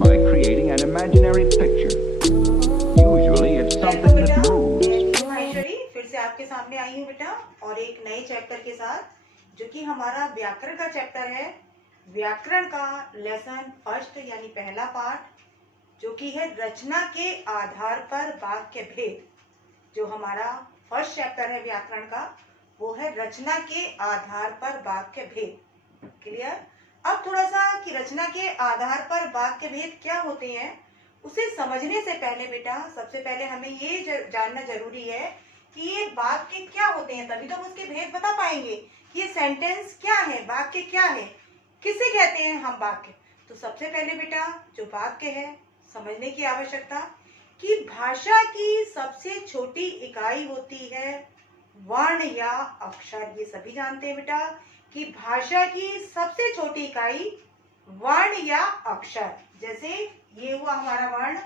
by creating an imaginary picture. Usually it's something that moves. मैं माहेश्वरी फिर से आपके सामने आई हूँ बेटा, और एक नए चैप्टर के साथ, जो कि हमारा व्याकरण का चैप्टर है। व्याकरण का लेसन फर्स्ट यानी पहला पार्ट, जो कि है रचना के आधार पर वाक्य भेद। जो हमारा फर्स्ट चैप्टर है व्याकरण का, वो है रचना के आधार पर वाक्य भेद। क्लियर? अब थोड़ा सा कि रचना के आधार पर वाक्य भेद क्या होते हैं, उसे समझने से पहले बेटा सबसे पहले हमें ये जानना जरूरी है कि ये वाक्य क्या होते हैं, तभी तो हम उसके भेद बता पाएंगे कि ये सेंटेंस क्या है, वाक्य क्या है, किसे कहते हैं हम वाक्य। तो सबसे पहले बेटा जो वाक्य है समझने की आवश्यकता कि भाषा की सबसे छोटी इकाई होती है वर्ण या अक्षर। ये सभी जानते हैं बेटा कि भाषा की सबसे छोटी इकाई वर्ण या अक्षर। जैसे ये हुआ हमारा वर्ण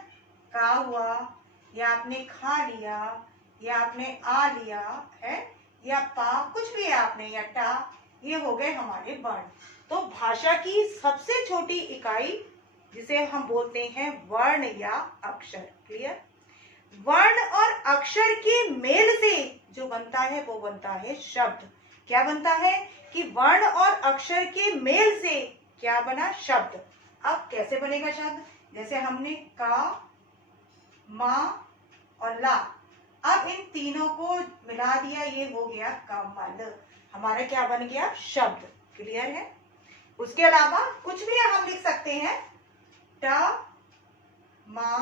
का हुआ, या आपने खा लिया, या आपने आ लिया है, या पा, कुछ भी है आपने, या टा, ये हो गए हमारे वर्ण। तो भाषा की सबसे छोटी इकाई जिसे हम बोलते हैं वर्ण या अक्षर। क्लियर? वर्ण और अक्षर के मेल से जो बनता है वो बनता है शब्द। क्या बनता है कि वर्ण और अक्षर के मेल से क्या बना? शब्द। अब कैसे बनेगा शब्द? जैसे हमने का, मा और ला, अब इन तीनों को मिला दिया, ये हो गया कमल। हमारा क्या बन गया? शब्द। क्लियर है? उसके अलावा कुछ भी हम लिख सकते हैं, ट मा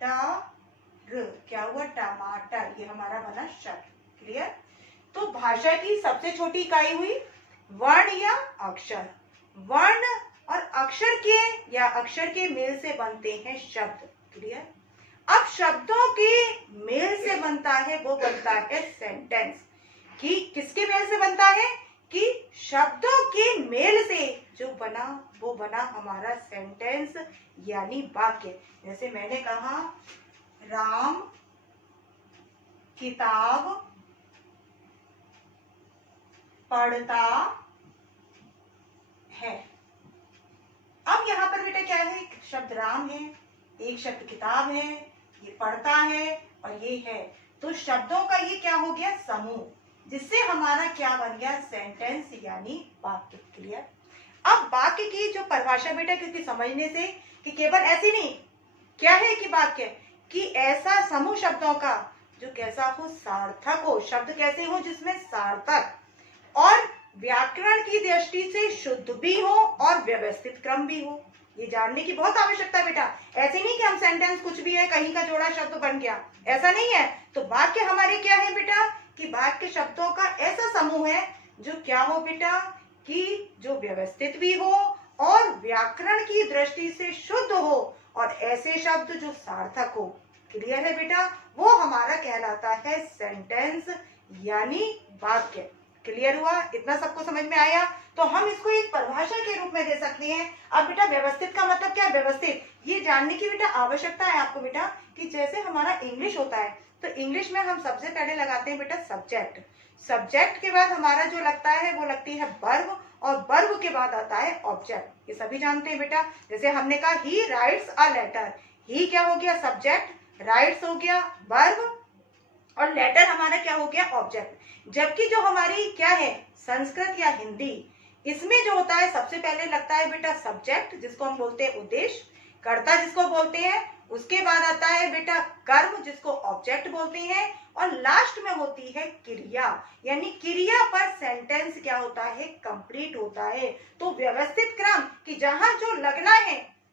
टा र, क्या हुआ? टमाटर। ये हमारा बना शब्द। क्लियर? तो भाषा की सबसे छोटी इकाई हुई वर्ण या अक्षर। वर्ण और अक्षर के या अक्षर के मेल से बनते हैं शब्द। क्लियर? अब शब्दों के मेल से बनता है वो बनता है सेंटेंस। कि किसके मेल से बनता है? कि शब्दों के मेल से जो बना वो बना हमारा सेंटेंस यानी वाक्य। जैसे मैंने कहा राम किताब पढ़ता है। अब यहाँ पर बेटा क्या है? एक शब्द राम है, एक शब्द किताब है, ये पढ़ता है और ये है। तो शब्दों का ये क्या हो गया? समूह, जिससे हमारा क्या बन गया? सेंटेंस यानी वाक्य। क्लियर? अब वाक्य की जो परिभाषा बेटा, क्योंकि समझने से कि केवल ऐसी नहीं, क्या है कि वाक्य कि ऐसा समूह शब्दों का जो कैसा हो? सार्थक हो। शब्द कैसे हो? जिसमें सार्थक और व्याकरण की दृष्टि से शुद्ध भी हो और व्यवस्थित क्रम भी हो। ये जानने की बहुत आवश्यकता है बेटा। ऐसे नहीं कि हम सेंटेंस कुछ भी है, कहीं का जोड़ा शब्द बन गया, ऐसा नहीं है। तो वाक्य हमारे क्या है बेटा? कि वाक्य शब्दों का ऐसा समूह है जो क्या हो बेटा? कि जो व्यवस्थित भी हो और व्याकरण की दृष्टि से शुद्ध हो, और ऐसे शब्द जो सार्थक हो। क्लियर है बेटा? वो हमारा कहलाता है सेंटेंस यानी वाक्य। क्लियर हुआ? इतना सबको समझ में आया? तो हम इसको एक परिभाषा के रूप में दे सकते हैं। अब बेटा व्यवस्थित का मतलब क्या है? व्यवस्थित ये जानने की बेटा आवश्यकता है आपको बेटा कि जैसे हमारा इंग्लिश होता है, तो इंग्लिश में हम सबसे पहले लगाते हैं बेटा सब्जेक्ट। सब्जेक्ट के बाद हमारा जो लगता है वो लगती है वर्ब, और वर्ब के बाद आता है ऑब्जेक्ट। ये सभी जानते हैं बेटा। जैसे हमने कहा ही राइट्स अ लेटर, ही क्या हो गया? सब्जेक्ट, राइट्स हो गया वर्ब, और लेटर हमारा क्या हो गया? ऑब्जेक्ट। जबकि जो हमारी क्या है संस्कृत या हिंदी, इसमें जो होता है सबसे पहले लगता है बेटा सब्जेक्ट, जिसको हम बोलते हैं उद्देश्य, कर्ता जिसको बोलते हैं, उसके बाद आता है बेटा कर्म जिसको ऑब्जेक्ट बोलते हैं, और लास्ट में होती है क्रिया, यानी क्रिया पर सेंटेंस क्या होता है? कंप्लीट होता है। तो व्यवस्थित क्रम कि जहां जो लगना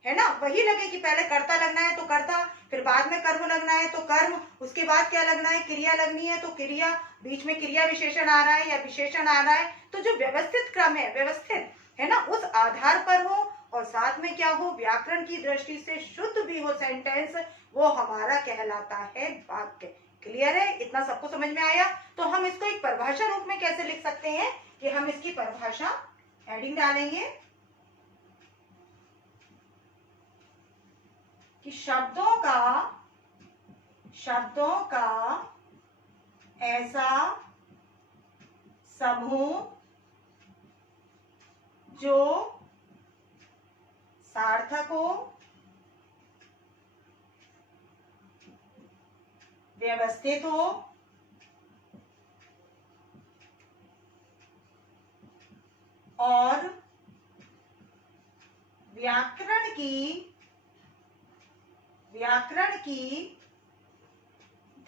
है ना, वही लगे। कि पहले कर्ता लगना है तो कर्ता, फिर बाद में कर्म लगना है तो कर्म, उसके बाद क्या लगना है? क्रिया लगनी है तो क्रिया, बीच में क्रिया विशेषण आ रहा है या विशेषण आ रहा है। तो जो व्यवस्थित क्रम है, व्यवस्थित है ना, उस आधार पर हो, और साथ में क्या हो? व्याकरण की दृष्टि से शुद्ध भी हो सेंटेंस, वो हमारा कहलाता है वाक्य। क्लियर है? इतना सबको समझ में आया? तो हम इसको एक परिभाषा रूप में कैसे लिख सकते हैं कि हम इसकी परिभाषा हेडिंग डालेंगे कि शब्दों का ऐसा समूह जो सार्थक हो, व्यवस्थित हो, और व्याकरण की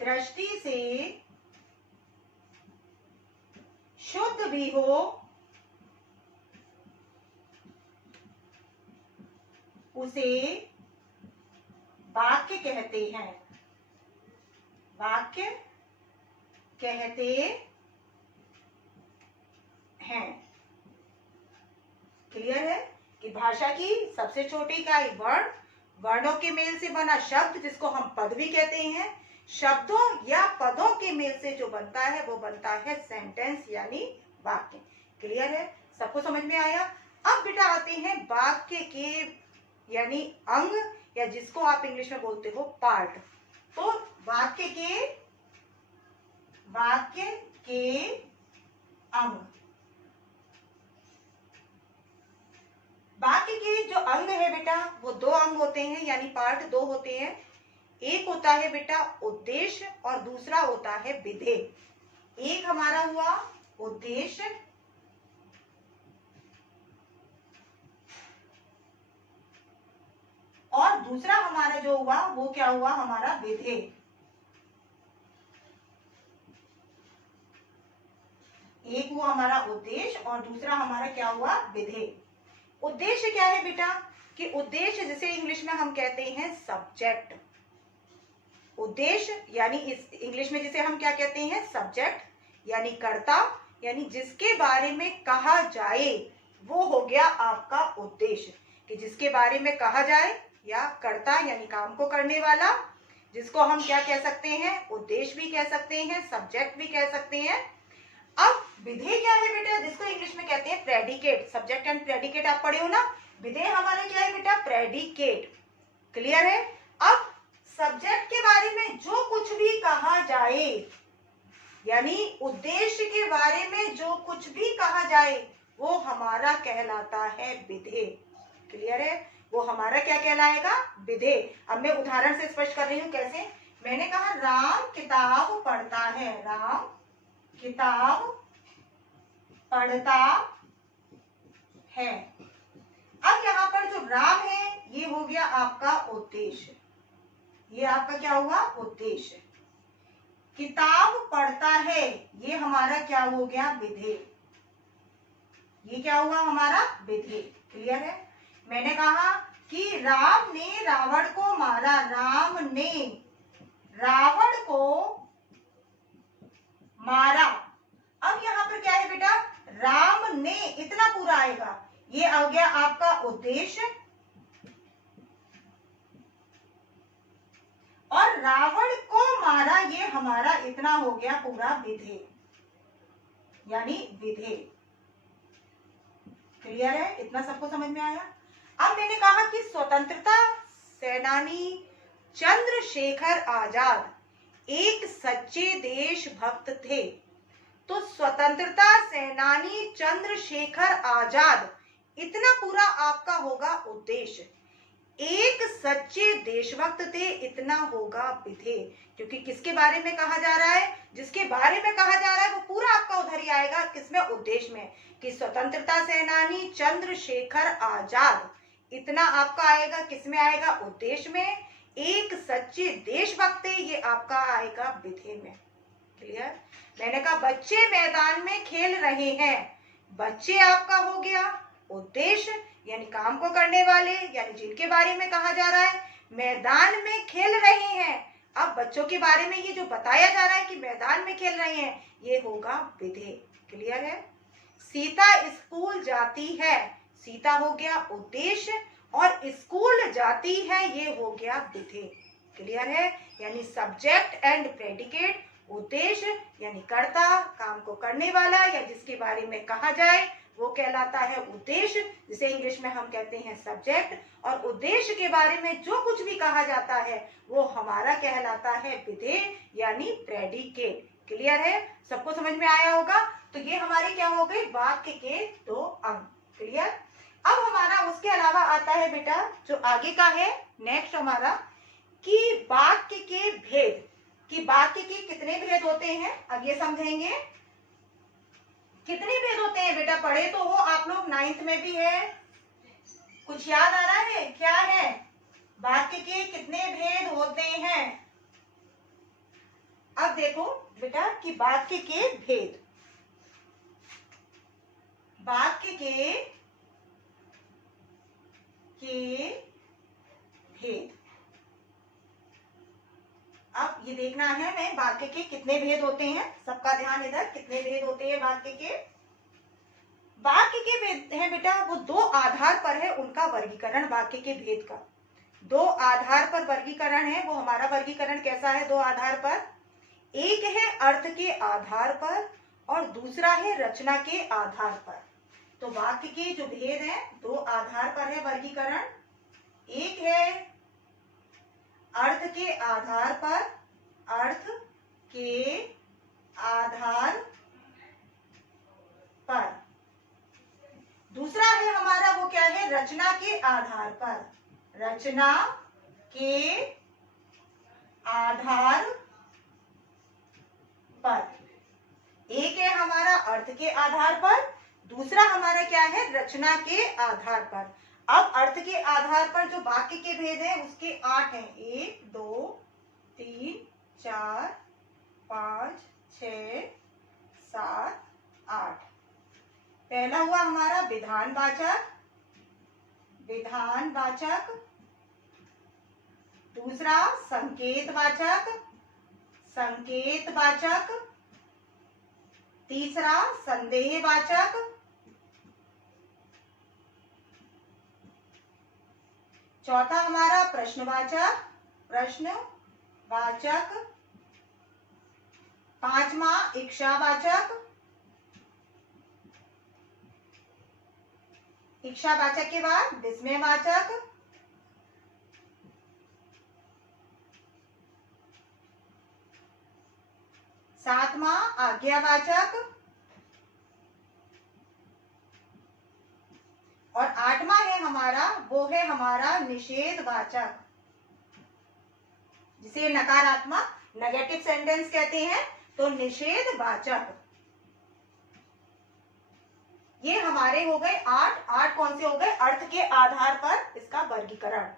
दृष्टि से शुद्ध भी हो, उसे वाक्य कहते हैं। वाक्य कहते हैं। क्लियर है कि भाषा की सबसे छोटी इकाई वर्ण, वर्णों के मेल से बना शब्द जिसको हम पद भी कहते हैं, शब्दों या पदों के मेल से जो बनता है वो बनता है सेंटेंस यानी वाक्य। क्लियर है, सबको समझ में आया। अब बेटा आते हैं वाक्य के यानी अंग, या जिसको आप इंग्लिश में बोलते हो पार्ट। तो वाक्य के अंग, वाक्य के जो अंग है बेटा वो दो अंग होते हैं, यानी पार्ट दो होते हैं। एक होता है बेटा उद्देश्य और दूसरा होता है विधेय। एक हमारा हुआ उद्देश्य और दूसरा हमारा जो हुआ वो क्या हुआ, हमारा विधेय। एक हुआ हमारा उद्देश्य और दूसरा हमारा क्या हुआ, विधेय। उद्देश्य क्या है बेटा कि उद्देश्य जिसे इंग्लिश में हम कहते हैं सब्जेक्ट। उद्देश्य यानी इस इंग्लिश में जिसे हम क्या कहते हैं, सब्जेक्ट यानी कर्ता, यानी जिसके बारे में कहा जाए वो हो गया आपका उद्देश्य। कि जिसके बारे में कहा जाए, या कर्ता यानी काम को करने वाला, जिसको हम क्या कह सकते हैं, उद्देश्य भी कह सकते हैं, सब्जेक्ट भी कह सकते हैं। अब विधेय क्या है बेटा, जिसको इंग्लिश में कहते हैं प्रेडिकेट। सब्जेक्ट एंड प्रेडिकेट आप पढ़े हो ना। विधेय हमारा क्या है बेटा, प्रेडिकेट। क्लियर है। अब सब्जेक्ट के बारे में जो कुछ भी कहा जाए, यानी उद्देश्य के बारे में जो कुछ भी कहा जाए वो हमारा कहलाता है विधेय। क्लियर है, वो हमारा क्या कहलाएगा, विधेय। अब मैं उदाहरण से स्पष्ट कर रही हूं कैसे। मैंने कहा राम किताब पढ़ता है, राम किताब पढ़ता है। अब यहाँ पर जो राम है ये हो गया आपका उद्देश्य, ये आपका क्या हुआ, उद्देश्य। किताब पढ़ता है ये हमारा क्या हो गया, विधेय। ये क्या हुआ हमारा, विधेय। क्लियर है। मैंने कहा कि राम ने रावण को मारा, राम ने रावण को मारा। अब यहाँ पर क्या है बेटा, राम ने इतना पूरा आएगा, ये आ गया आपका उद्देश्य, और रावण को मारा ये हमारा इतना हो गया पूरा विधेय, यानी विधेय। क्लियर है, इतना सबको समझ में आया। अब मैंने कहा कि स्वतंत्रता सेनानी चंद्रशेखर आजाद एक सच्चे देशभक्त थे। तो स्वतंत्रता सेनानी चंद्रशेखर आजाद, इतना पूरा आपका होगा उद्देश्य। एक सच्चे देशभक्त थे, इतना होगा विधेय। क्योंकि किसके बारे में कहा जा रहा है, जिसके बारे में कहा जा रहा है वो पूरा आपका उधर ही आएगा, किसमें, उद्देश्य में। कि स्वतंत्रता सेनानी चंद्रशेखर आजाद, इतना आपका आएगा, किसमें आएगा, उद्देश्य में। एक सच्चे देशभक्त थे, ये आपका आएगा विधेय में। क्लियर। मैंने कहा बच्चे मैदान में खेल रहे हैं, बच्चे आपका हो गया उद्देश्य, यानी काम को करने वाले, यानी जिनके बारे में कहा जा रहा है। मैदान में खेल रहे हैं, अब बच्चों के बारे में ये जो बताया जा रहा है कि मैदान में खेल रहे हैं, ये होगा विधेय। क्लियर है। सीता स्कूल जाती है, सीता हो गया उद्देश्य, और स्कूल जाती है ये हो गया विधेय। क्लियर है। यानी सब्जेक्ट एंड प्रेडिकेट, उद्देश्य यानी कर्ता, काम को करने वाला, या जिसके बारे में कहा जाए वो कहलाता है उद्देश्य, जिसे इंग्लिश में हम कहते हैं सब्जेक्ट, और उद्देश्य के बारे में जो कुछ भी कहा जाता है वो हमारा कहलाता है विधेय, यानी प्रेडिकेट। क्लियर है, सबको समझ में आया होगा। तो ये हमारे क्या हो गए, वाक्य के दो अंग। क्लियर। अब हमारा उसके अलावा आता है बेटा, जो आगे का है नेक्स्ट हमारा, कि वाक्य के भेद, कि वाक्य के कितने भेद होते हैं। अब ये समझेंगे कितने भेद होते हैं बेटा, पढ़े तो हो आप लोग, 9th में भी है, कुछ याद आ रहा है क्या है, वाक्य के कितने भेद होते हैं। अब देखो बेटा कि वाक्य के भेद, वाक्य के भेद, अब ये देखना है हमें वाक्य के कितने भेद होते हैं, सबका ध्यान इधर, कितने भेद होते हैं वाक्य के। वाक्य के भेद है बेटा, वो दो आधार पर है उनका वर्गीकरण, वाक्य के भेद का दो आधार पर वर्गीकरण है। वो हमारा वर्गीकरण कैसा है, दो आधार पर, एक है अर्थ के आधार पर और दूसरा है रचना के आधार पर। तो वाक्य के जो भेद हैं दो आधार पर है वर्गीकरण, एक है अर्थ के आधार पर, अर्थ के आधार पर, दूसरा है हमारा वो क्या है, रचना के आधार पर, रचना के आधार पर। एक है हमारा अर्थ के आधार पर, दूसरा हमारा क्या है, रचना के आधार पर। अब अर्थ के आधार पर जो वाक्य के भेद हैं उसके 8 हैं, 1 2 3 4 5 6 7 8। पहला हुआ हमारा विधानवाचक, विधानवाचक, दूसरा संकेतवाचक, संकेतवाचक, तीसरा संदेहवाचक, चौथा हमारा प्रश्नवाचक, प्रश्नवाचक, पांचवा इच्छावाचक, इच्छावाचक के बाद विस्मयवाचक, सातवां आज्ञावाचक और आठवां है हमारा, वो है हमारा निषेधवाचक, जिसे नकारात्मक नेगेटिव सेंटेंस कहते हैं। तो निषेधवाचक ये हमारे हो गए 8 कौन से हो गए, अर्थ के आधार पर इसका वर्गीकरण।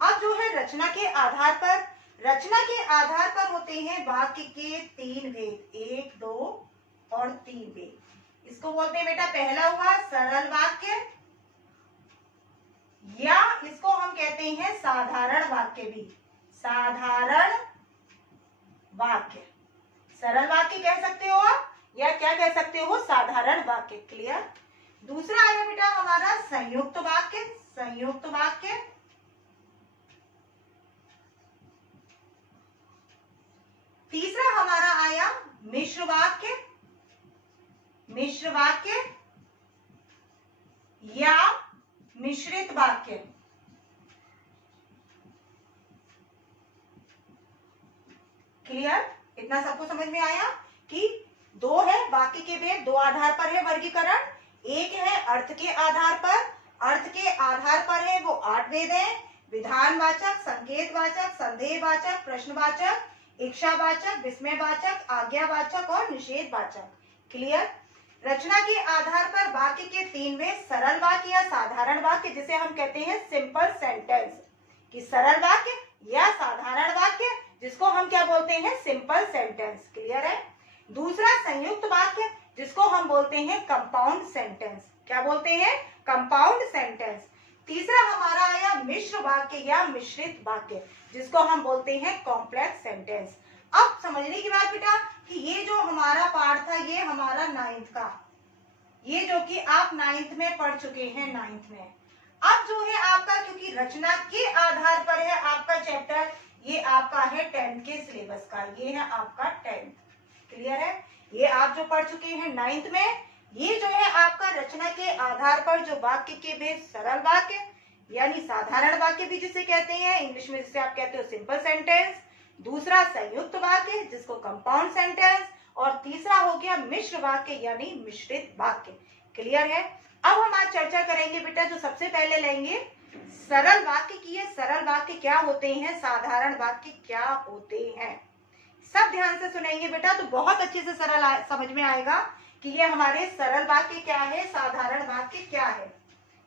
अब जो है रचना के आधार पर, रचना के आधार पर होते हैं वाक्य के 3 भेद, 1 2 और 3 भेद। इसको बोलते हैं बेटा, पहला हुआ सरल वाक्य, या इसको हम कहते हैं साधारण वाक्य भी, साधारण वाक्य, सरल वाक्य कह सकते हो आप, या क्या कह सकते हो, साधारण वाक्य। क्लियर। दूसरा आया बेटा हमारा संयुक्त वाक्य, संयुक्त वाक्य, तीसरा हमारा आया मिश्र वाक्य, मिश्र वाक्य या मिश्रित वाक्य। क्लियर, इतना सबको समझ में आया कि दो है वाक्य के भेद, दो आधार पर है वर्गीकरण, एक है अर्थ के आधार पर, अर्थ के आधार पर है वो 8 भेद है, विधानवाचक, संकेतवाचक, संदेहवाचक, प्रश्नवाचक, इच्छावाचक, विस्मयवाचक, आज्ञावाचक और निषेधवाचक। क्लियर। रचना के आधार पर वाक्य के 3 भेद, सरल वाक्य या साधारण वाक्य, जिसे हम कहते हैं सिंपल सेंटेंस, कि सरल वाक्य या साधारण वाक्य, जिसको हम क्या बोलते हैं, सिंपल सेंटेंस। क्लियर है। दूसरा संयुक्त वाक्य, जिसको हम बोलते हैं कंपाउंड सेंटेंस। क्या बोलते हैं, कंपाउंड सेंटेंस। तीसरा हमारा आया मिश्र वाक्य या मिश्रित वाक्य, जिसको हम बोलते हैं कॉम्प्लेक्स सेंटेंस। अब समझने की बात बेटा कि ये जो हमारा पार्ट था ये हमारा 9th का, ये जो कि आप 9th में पढ़ चुके हैं, 9th में। अब जो है आपका, क्योंकि रचना के आधार पर है आपका चैप्टर, ये आपका है 10th के सिलेबस का, ये है आपका 10th। क्लियर है। ये आप जो पढ़ चुके हैं 9th में, ये जो है आपका रचना के आधार पर जो वाक्य के भेद, सरल वाक्य यानी साधारण वाक्य भी जिसे कहते हैं, इंग्लिश में जिसे आप कहते हो सिंपल सेंटेंस, दूसरा संयुक्त वाक्य जिसको कंपाउंड सेंटेंस, और तीसरा हो गया मिश्र वाक्य यानी मिश्रित वाक्य। क्लियर है। अब हम आज चर्चा करेंगे बेटा, जो सबसे पहले लेंगे सरल वाक्य की है, सरल वाक्य क्या होते हैं, साधारण वाक्य क्या होते हैं, सब ध्यान से सुनेंगे बेटा तो बहुत अच्छे से समझ में आएगा कि ये हमारे सरल वाक्य क्या है, साधारण वाक्य क्या है।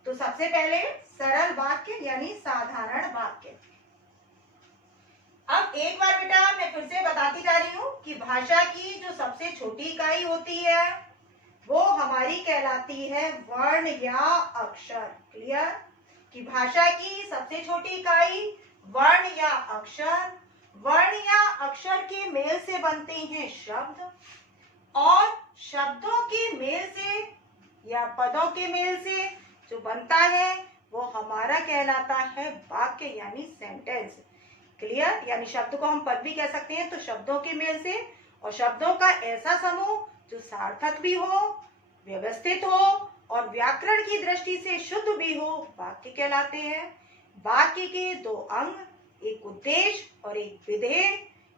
तो सबसे पहले सरल वाक्य यानी साधारण वाक्य। अब एक बार बेटा मैं फिर से बताती जा रही हूँ कि भाषा की जो सबसे छोटी इकाई होती है वो हमारी कहलाती है वर्ण या अक्षर। क्लियर? कि भाषा की सबसे छोटी इकाई वर्ण या अक्षर, वर्ण या अक्षर के मेल से बनते हैं शब्द, और शब्दों के मेल से या पदों के मेल से जो बनता है वो हमारा कहलाता है वाक्य यानी सेंटेंस। क्लियर? यानी शब्द को हम पद भी कह सकते हैं तो शब्दों के मेल से, और शब्दों का ऐसा समूह जो सार्थक भी हो, व्यवस्थित हो और व्याकरण की दृष्टि से शुद्ध भी हो, वाक्य कहलाते हैं। वाक्य के दो अंग, एक उद्देश्य और एक विधेय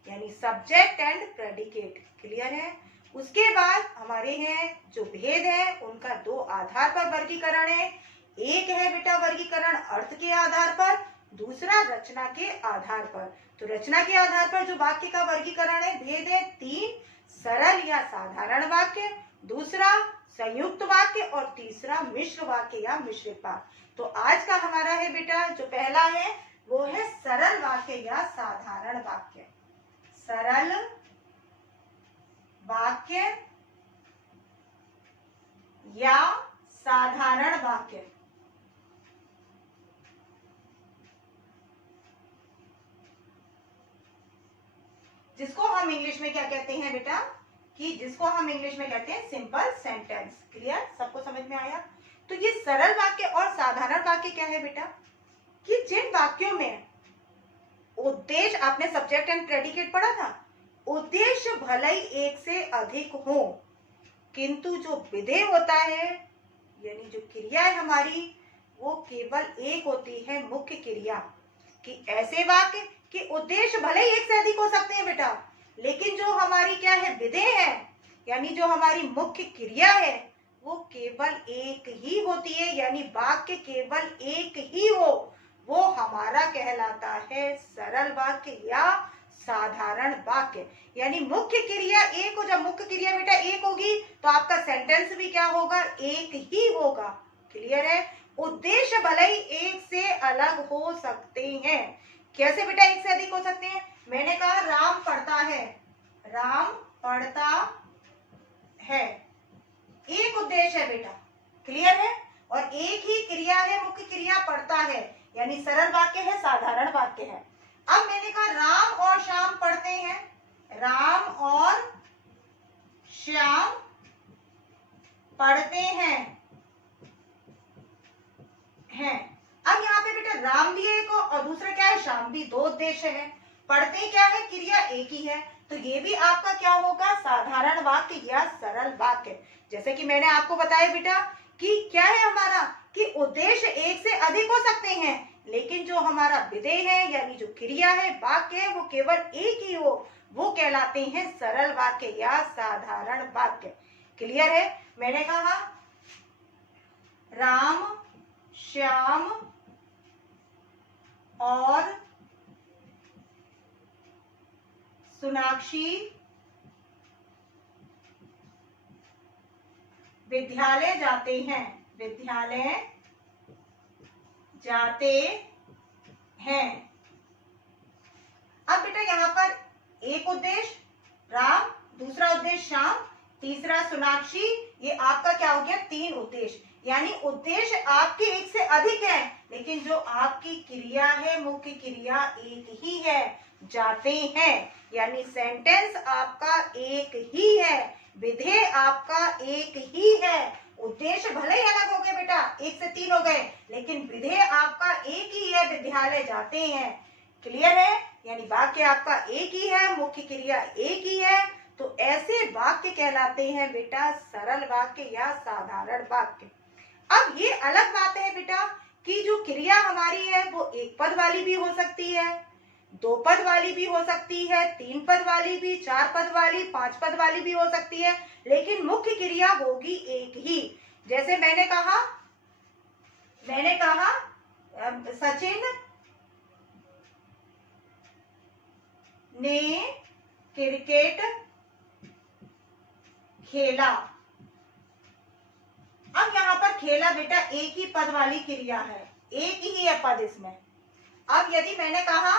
यानी सब्जेक्ट एंड प्रेडिकेट। क्लियर है? उसके बाद हमारे हैं जो भेद है उनका दो आधार पर वर्गीकरण है। एक है बेटा वर्गीकरण अर्थ के आधार पर, दूसरा रचना के आधार पर। तो रचना के आधार पर जो वाक्य का वर्गीकरण है, भेद है तीन, सरल या साधारण वाक्य, दूसरा संयुक्त वाक्य और तीसरा मिश्र वाक्य या मिश्रित वाक्य। तो आज का हमारा है बेटा जो पहला है वो है सरल वाक्य या साधारण वाक्य। सरल वाक्य या साधारण वाक्य। जिसको हम इंग्लिश में क्या कहते हैं बेटा, कि जिसको हम इंग्लिश में कहते हैं सिंपल सेंटेंस। क्लियर? सबको समझ में आया? तो ये सरल वाक्य और साधारण वाक्य क्या है बेटा, कि जिन वाक्यों में उद्देश्य, आपने सब्जेक्ट एंड प्रेडिकेट पढ़ा था, उद्देश्य भले ही एक से अधिक हो किंतु जो विधेय होता है यानी जो क्रिया है हमारी वो केवल एक होती है, मुख्य क्रिया। कि ऐसे वाक्य कि उद्देश्य भले ही एक से अधिक हो सकते हैं बेटा, लेकिन जो हमारी क्या है विधेय है यानी जो हमारी मुख्य क्रिया है वो केवल एक ही होती है, यानी वाक्य केवल एक ही हो, वो हमारा कहलाता है सरल वाक्य या साधारण वाक्य। यानी मुख्य क्रिया एक हो, जब मुख्य क्रिया बेटा एक होगी तो आपका सेंटेंस भी क्या होगा, एक ही होगा। क्लियर है? उद्देश्य भले ही एक से अलग हो सकते हैं। कैसे बेटा एक से अधिक हो सकते हैं? मैंने कहा राम पढ़ता है, राम पढ़ता है, एक उद्देश्य है बेटा। क्लियर है? और एक ही क्रिया है, मुख्य क्रिया पढ़ता है, यानी सरल वाक्य है, साधारण वाक्य है। अब मैंने कहा राम और श्याम पढ़ते हैं, राम और श्याम पढ़ते हैं। अब यहाँ पे बेटा राम भी एक और दूसरा क्या है, श्याम भी, दो उद्देश्य है। पढ़ते क्या है, क्रिया एक ही है, तो ये भी आपका क्या होगा, साधारण वाक्य या सरल वाक्य। जैसे कि मैंने आपको बताया बेटा कि क्या है हमारा, कि उद्देश्य एक से अधिक हो सकते हैं, लेकिन जो हमारा विधेय है यानी जो क्रिया है, वाक्य है, वो केवल एक ही हो, वो कहलाते हैं सरल वाक्य या साधारण वाक्य। क्लियर है? मैंने कहा राम, श्याम और सोनाक्षी विद्यालय जाते हैं, विद्यालय जाते हैं। अब बेटा यहाँ पर एक उद्देश्य राम, दूसरा उद्देश्य श्याम, तीसरा सोनाक्षी, ये आपका क्या हो गया, तीन उद्देश्य। यानी उद्देश्य आपके एक से अधिक है, लेकिन जो आपकी क्रिया है, मुख्य क्रिया एक ही है, जाते हैं। यानी सेंटेंस आपका एक ही है, विधेय आपका एक ही है। उद्देश्य भले ही अलग हो गए बेटा, एक से तीन हो गए, लेकिन विधेय आपका एक ही है, विद्यालय जाते हैं। क्लियर है? यानी वाक्य आपका एक ही है, मुख्य क्रिया एक ही है, तो ऐसे वाक्य कहलाते हैं बेटा सरल वाक्य या साधारण वाक्य। अब ये अलग बात है बेटा कि जो क्रिया हमारी है वो एक पद वाली भी हो सकती है, दो पद वाली भी हो सकती है, तीन पद वाली भी, चार पद वाली, पांच पद वाली भी हो सकती है, लेकिन मुख्य क्रिया होगी एक ही। जैसे मैंने कहा सचिन ने क्रिकेट खेला। अब यहाँ पर खेला बेटा एक ही पद वाली क्रिया है, एक ही है पद इसमें। अब यदि मैंने कहा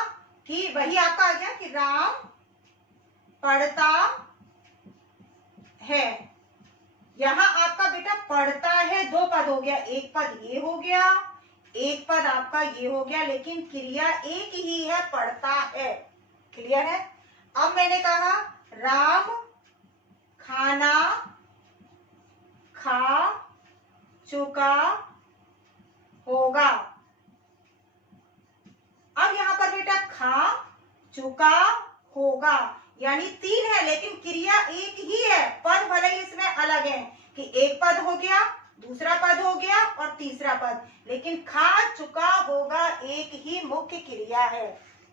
कि वही आपका आ गया कि राम पढ़ता है, यहां आपका बेटा पढ़ता है दो पद हो गया, एक पद ये हो गया, एक पद आपका ये हो गया, लेकिन क्रिया एक ही है, पढ़ता है। क्लियर है? अब मैंने कहा राम खाना खा चुका होगा। अब यहां पर बेटा खा चुका होगा यानी तीन है, लेकिन क्रिया एक ही है, पद भले ही इसमें अलग है कि एक पद हो गया, दूसरा पद हो गया और तीसरा पद, लेकिन खा चुका होगा एक ही मुख्य क्रिया है।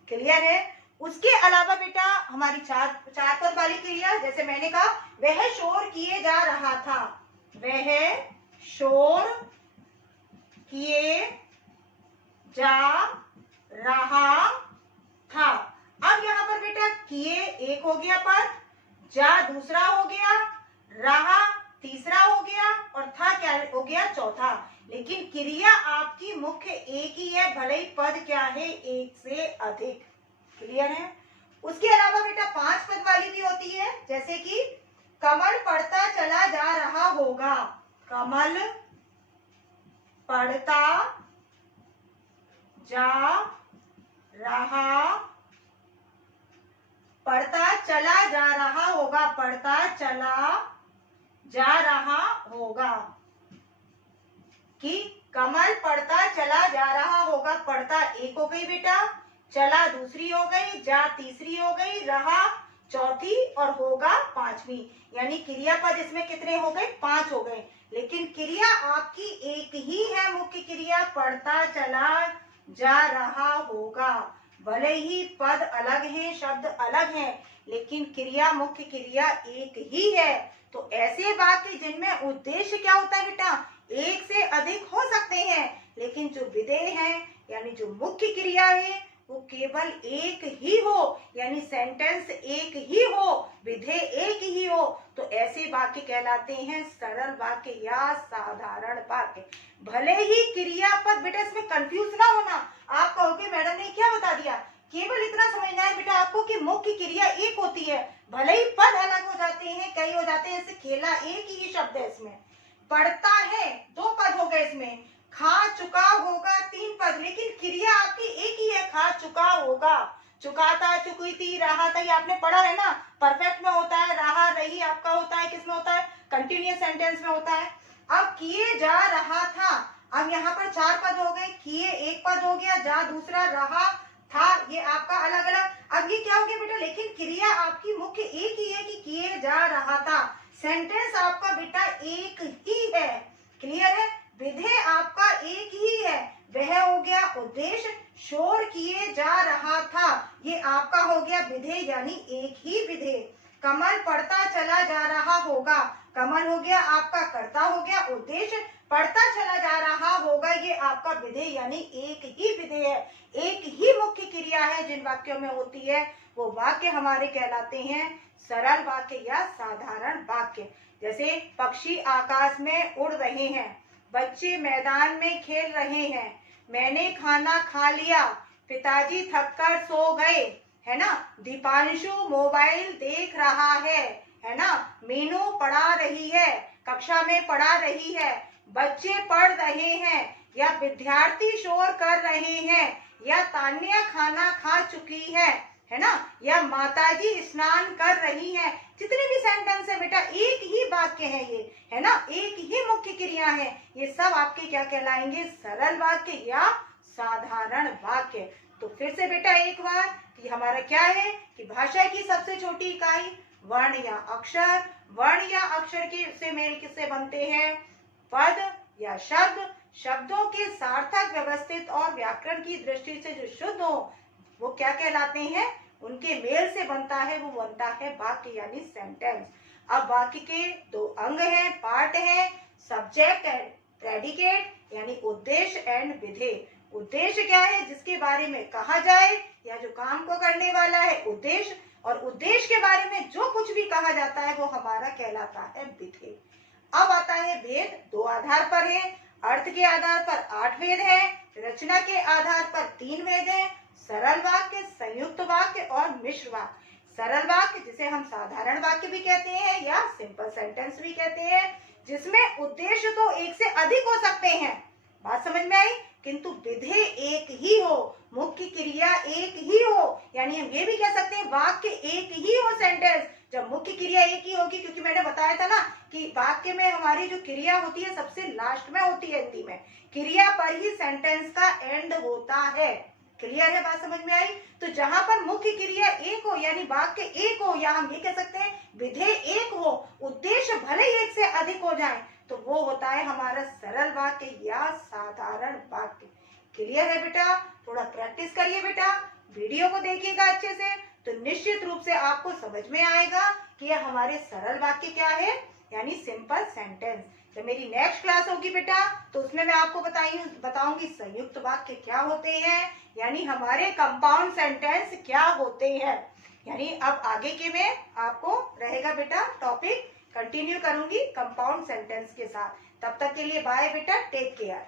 क्लियर है? उसके अलावा बेटा हमारी चार पद वाली क्रिया, जैसे मैंने कहा वह शोर किए जा रहा था, वह शोर किए जा रहा था। अब यहाँ पर बेटा किए एक हो गया पद, जा दूसरा हो गया, रहा तीसरा हो गया और था क्या हो गया चौथा, लेकिन क्रिया आपकी मुख्य एक ही है, भले ही पद क्या है एक से अधिक। क्लियर है? उसके अलावा बेटा पांच पद वाली भी होती है, जैसे कि कमल पढ़ता चला जा रहा होगा, कमल पढ़ता जा रहा, पढ़ता चला जा रहा होगा, पढ़ता चला जा रहा होगा, कि कमल पढ़ता चला जा रहा होगा, पढ़ता एक हो गई बेटा, चला दूसरी हो गई, जा तीसरी हो गई, रहा चौथी और होगा पांचवी, यानी क्रियापद इसमें कितने हो गए? पांच हो गए, लेकिन क्रिया आपकी एक ही है, मुख्य क्रिया पढ़ता चला जा रहा होगा। भले ही पद अलग हैं, शब्द अलग हैं, लेकिन क्रिया मुख्य क्रिया एक ही है। तो ऐसे वाक्य जिनमें उद्देश्य क्या होता है बेटा? एक से अधिक हो सकते हैं, लेकिन जो विधेय है यानी जो मुख्य क्रिया है वो केवल एक ही हो, यानी सेंटेंस एक ही हो, विधेय एक ही हो, तो ऐसे वाक्य कहलाते हैं सरल वाक्य या साधारण वाक्य। भले ही क्रियापद, बेटा इसमें कंफ्यूज ना होना, आप कहोगे मैडम ने क्या बता दिया, केवल इतना समझना है बेटा आपको कि मुख्य क्रिया एक होती है, भले ही पद अलग हो जाते हैं, कई हो जाते हैं, जैसे खेला एक ही शब्द है, इसमें पढ़ता है दो पद हो गए, इसमें खा चुका होगा तीन पद, लेकिन क्रिया आपकी एक ही है, खा चुका होगा, चुकाता चुकी थी रहा था, ये आपने पढ़ा है ना, परफेक्ट में होता है, रहा रही आपका होता है, किसमें होता है? कंटिन्यूअस सेंटेंस में होता है। अब किए जा रहा था, अब यहाँ पर चार पद हो गए, किए एक पद हो गया, जा दूसरा, रहा था ये आपका अलग अलग, अब ये क्या हो गया बेटा? लेकिन क्रिया आपकी मुख्य एक ही है कि किए जा रहा था, सेंटेंस आपका बेटा एक ही है। क्लियर है? विधेय आपका एक ही है, वह हो गया उद्देश्य, शोर किए जा रहा था ये आपका हो गया विधेय यानी एक ही विधेय। कमल पढ़ता चला जा रहा होगा, कमल हो गया आपका कर्ता हो गया उद्देश्य, पढ़ता चला जा रहा होगा ये आपका विधेय यानी एक ही विधेय है, एक ही मुख्य क्रिया है जिन वाक्यों में होती है, वो वाक्य हमारे कहलाते हैं सरल वाक्य या साधारण वाक्य। जैसे पक्षी आकाश में उड़ रहे हैं, बच्चे मैदान में खेल रहे हैं, मैंने खाना खा लिया, पिताजी थककर सो गए, है ना, दीपांशु मोबाइल देख रहा है ना, मीनू पढ़ा रही है, कक्षा में पढ़ा रही है, बच्चे पढ़ रहे हैं, या विद्यार्थी शोर कर रहे हैं, या तान्या खाना खा चुकी है ना, या माताजी स्नान कर रही हैं। जितने भी सेंटेंस है बेटा एक ही वाक्य है ये, है ना, एक ही मुख्य क्रिया है, ये सब आपके क्या कहलाएंगे? सरल वाक्य या साधारण वाक्य। तो फिर से बेटा एक बार कि हमारा क्या है कि भाषा की सबसे छोटी इकाई वर्ण या अक्षर, वर्ण या अक्षर के से मेल किससे बनते हैं? पद या शब्द, शब्दों के सार्थक, व्यवस्थित और व्याकरण की दृष्टि से जो शुद्ध हो वो क्या कहलाते हैं? उनके मेल से बनता है, वो बनता है वाक्य यानी सेंटेंस। अब वाक्य के दो अंग हैं, पार्ट है, सब्जेक्ट एंड प्रेडिकेट यानी उद्देश्य एंड विधेय। उद्देश्य क्या है जिसके बारे में कहा जाए, या जो काम को करने वाला है उद्देश्य, और उद्देश्य के बारे में जो कुछ भी कहा जाता है वो हमारा कहलाता है विधेय। अब आता है भेद, दो आधार पर है। अर्थ के आधार पर 8 भेद है, रचना के आधार पर 3 भेद है, सरल वाक्य, संयुक्त वाक्य और मिश्र वाक्य। सरल वाक्य जिसे हम साधारण वाक्य भी कहते हैं या सिंपल सेंटेंस भी कहते हैं, जिसमें उद्देश्य तो एक से अधिक हो सकते हैं, बात समझ में आई, किंतु विधेय एक ही हो, मुख्य क्रिया एक ही हो, यानी हम ये भी कह सकते हैं वाक्य एक ही हो सेंटेंस, जब मुख्य क्रिया एक ही होगी, क्योंकि मैंने बताया था ना कि वाक्य में हमारी जो क्रिया होती है सबसे लास्ट में होती है, हिंदी में क्रिया पर ही सेंटेंस का एंड होता है। क्लियर है, बात समझ में आई। तो जहां पर मुख्य क्रिया एक हो यानी वाक्य एक हो, या हम ये कह सकते हैं विधेय एक हो, उद्देश्य भले ही एक से अधिक हो जाए, तो वो होता है हमारा सरल वाक्य या साधारण वाक्य। क्लियर है बेटा, थोड़ा प्रैक्टिस करिए बेटा, वीडियो को देखिएगा अच्छे से, तो निश्चित रूप से आपको समझ में आएगा कि ये हमारे सरल वाक्य क्या है, यानी सिंपल सेंटेंस। जब मेरी नेक्स्ट क्लास होगी बेटा, तो उसमें मैं आपको बताऊंगी संयुक्त वाक्य क्या होते हैं, यानी हमारे कंपाउंड सेंटेंस क्या होते हैं। यानी अब आगे के में आपको रहेगा बेटा टॉपिक, कंटिन्यू करूंगी कंपाउंड सेंटेंस के साथ। तब तक के लिए बाय बेटा, टेक केयर।